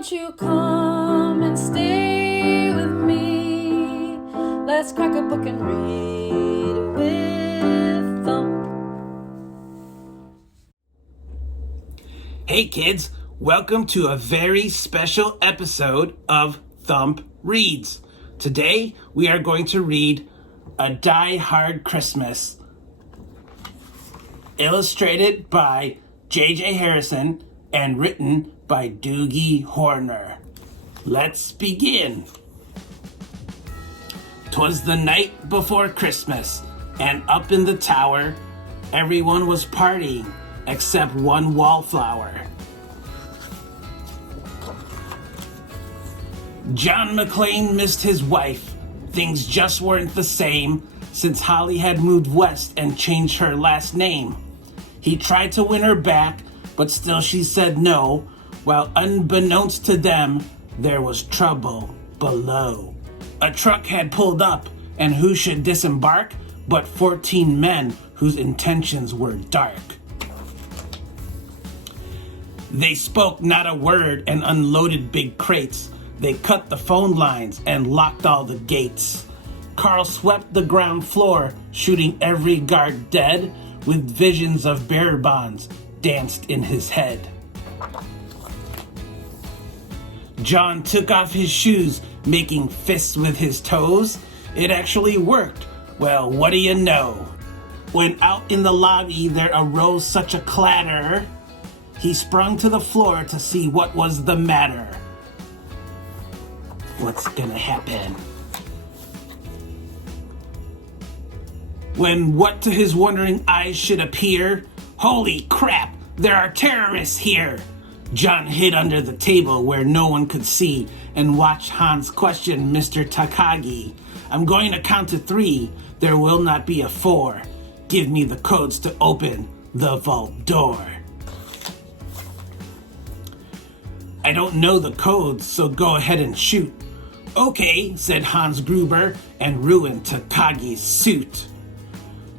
won't you come and stay with me? Let's crack a book and read with Thump. Hey kids, welcome to a very special episode of Thump Reads. Today we are going to read A Die Hard Christmas, illustrated by J.J. Harrison and written by Doogie Horner. Let's begin. 'Twas the night before Christmas, and up in the tower, everyone was partying except one wallflower. John McClane missed his wife. Things just weren't the same since Holly had moved west and changed her last name. He tried to win her back, but still she said no, while unbeknownst to them, there was trouble below. A truck had pulled up, and who should disembark but 14 men whose intentions were dark. They spoke not a word and unloaded big crates. They cut the phone lines and locked all the gates. Carl swept the ground floor, shooting every guard dead, with visions of bearer bonds danced in his head. John took off his shoes, making fists with his toes. It actually worked. Well, what do you know? When out in the lobby there arose such a clatter, he sprung to the floor to see what was the matter. What's gonna happen? When what to his wondering eyes should appear? Holy crap, there are terrorists here! John hid under the table where no one could see and watched Hans question Mr. Takagi. I'm going to count to 3. There will not be a 4. Give me the codes to open the vault door. I don't know the codes, so go ahead and shoot. Okay, said Hans Gruber and ruined Takagi's suit.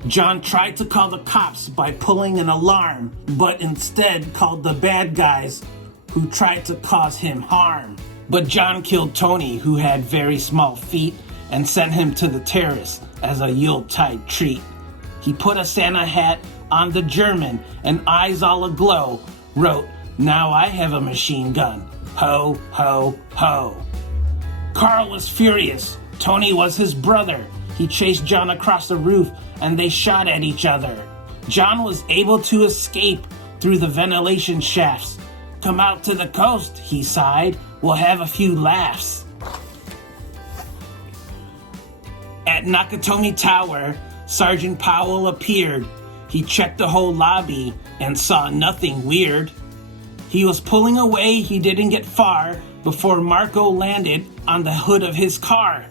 John tried to call the cops by pulling an alarm, but instead called the bad guys who tried to cause him harm. But John killed Tony, who had very small feet, and sent him to the terrace as a Yuletide treat. He put a Santa hat on the German and eyes all aglow, wrote, "Now I have a machine gun. Ho, ho, ho." Carl was furious. Tony was his brother. He chased John across the roof and they shot at each other. John was able to escape through the ventilation shafts. Come out to the coast, he sighed. We'll have a few laughs. At Nakatomi Tower, Sergeant Powell appeared. He checked the whole lobby and saw nothing weird. He was pulling away, he didn't get far before Marco landed on the hood of his car.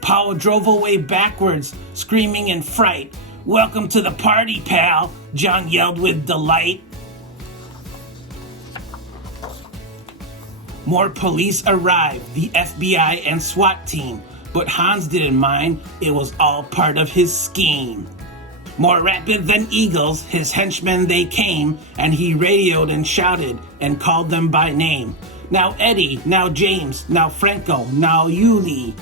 Powell drove away backwards, screaming in fright. "Welcome to the party, pal," John yelled with delight. More police arrived, the FBI and SWAT team, but Hans didn't mind, it was all part of his scheme. More rapid than eagles, his henchmen they came, and he radioed and shouted and called them by name. Now Eddie, now James, now Franco, now Yuli.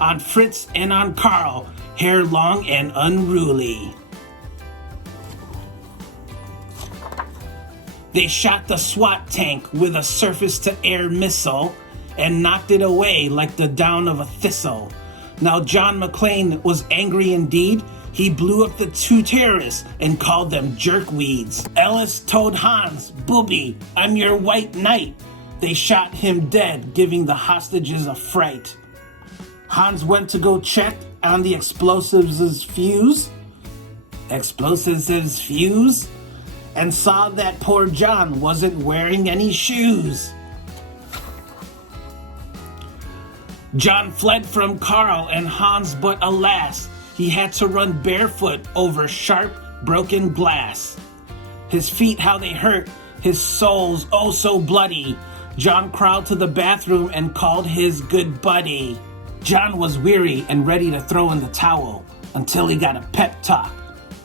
On Fritz and on Carl, hair long and unruly. They shot the SWAT tank with a surface-to-air missile and knocked it away like the down of a thistle. Now John McClane was angry indeed. He blew up the 2 terrorists and called them jerkweeds. Ellis told Hans, "Booby, I'm your white knight." They shot him dead, giving the hostages a fright. Hans went to go check on the explosives fuse, and saw that poor John wasn't wearing any shoes. John fled from Carl and Hans, but alas, he had to run barefoot over sharp, broken glass. His feet, how they hurt, his soles, oh so bloody. John crawled to the bathroom and called his good buddy. John was weary and ready to throw in the towel until he got a pep talk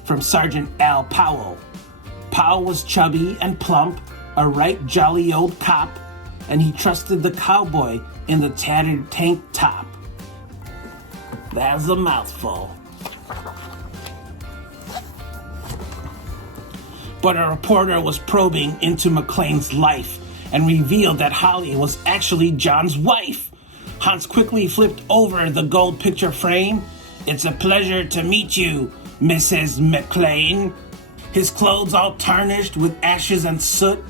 from Sergeant Al Powell. Powell was chubby and plump, a right jolly old cop. and he trusted the cowboy in the tattered tank top. That's a mouthful. But a reporter was probing into McLean's life and revealed that Holly was actually John's wife. Hans quickly flipped over the gold picture frame. "It's a pleasure to meet you, Mrs. McLean." His clothes all tarnished with ashes and soot,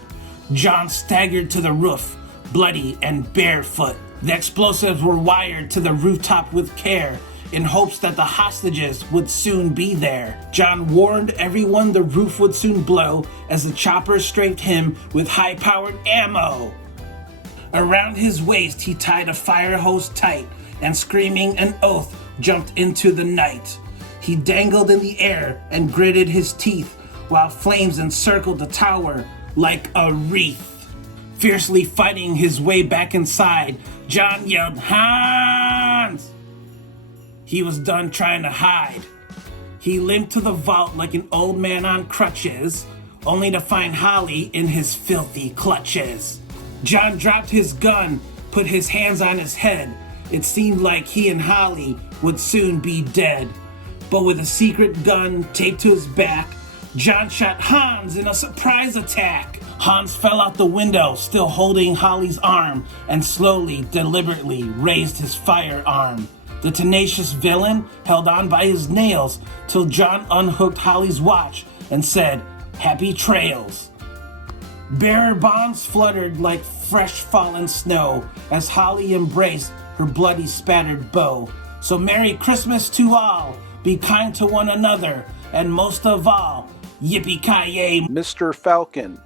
John staggered to the roof, bloody and barefoot. The explosives were wired to the rooftop with care, in hopes that the hostages would soon be there. John warned everyone the roof would soon blow as the chopper strafed him with high-powered ammo. Around his waist he tied a fire hose tight, and screaming an oath, jumped into the night. He dangled in the air and gritted his teeth, while flames encircled the tower like a wreath. Fiercely fighting his way back inside, John yelled, "Hans!" He was done trying to hide. He limped to the vault like an old man on crutches, only to find Holly in his filthy clutches. John dropped his gun, put his hands on his head. It seemed like he and Holly would soon be dead. But with a secret gun taped to his back, John shot Hans in a surprise attack. Hans fell out the window, still holding Holly's arm, and slowly, deliberately raised his firearm. The tenacious villain held on by his nails till John unhooked Holly's watch and said, "Happy trails." Bearer bonds fluttered like fresh fallen snow as Holly embraced her bloody spattered bow. So Merry Christmas to all, be kind to one another, and most of all, yippee-ki-yay, Mr. Falcon.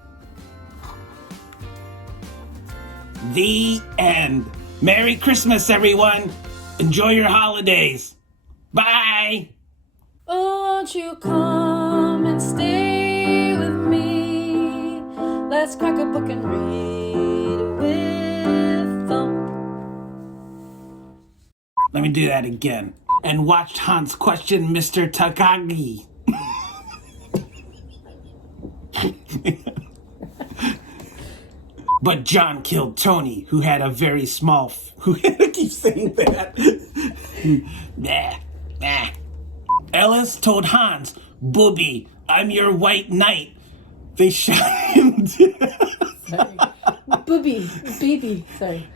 The end. Merry Christmas, everyone. Enjoy your holidays. Bye. Oh, won't you come and stay with me? Let's crack a book and read with Thump. Let me do that again. And watch Hans question Mr. Takagi. But John killed Tony, who had a very small... I keep saying that. Nah, nah. Ellis told Hans, "Booby, I'm your white knight." They shot him. Sorry. Booby, baby, sorry.